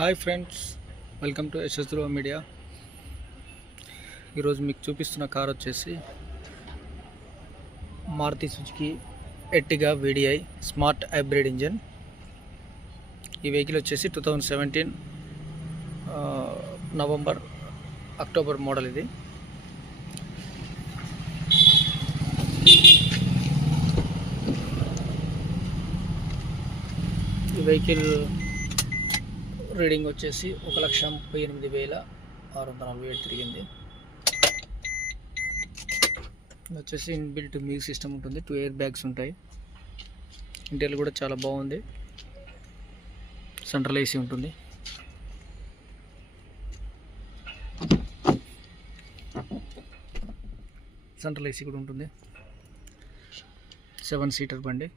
Hi friends, welcome to Yashas Dhruva media. ఈరోజు మీకు చూపిస్తున్న కార్ వచ్చేసి Maruti Suzuki Ertiga VDI smart hybrid engine. ఈ వెహికల్ వచ్చేసి 2017 నవంబర్ అక్టోబర్ మోడల్. ఇది ఈ వెహికల్ రీడింగ్ వచ్చేసి 1,38,647 తిరిగింది. వచ్చేసి ఇన్బిల్ట్ మ్యూజిక్ సిస్టమ్ ఉంటుంది, 2 ఎయిర్ బ్యాగ్స్ ఉంటాయి. ఇంటీరియర్ కూడా చాలా బాగుంది. సెంట్రల్ AC ఉంటుంది. సెంట్రల్ AC కూడా ఉంటుంది. 7 సీటర్ బండి.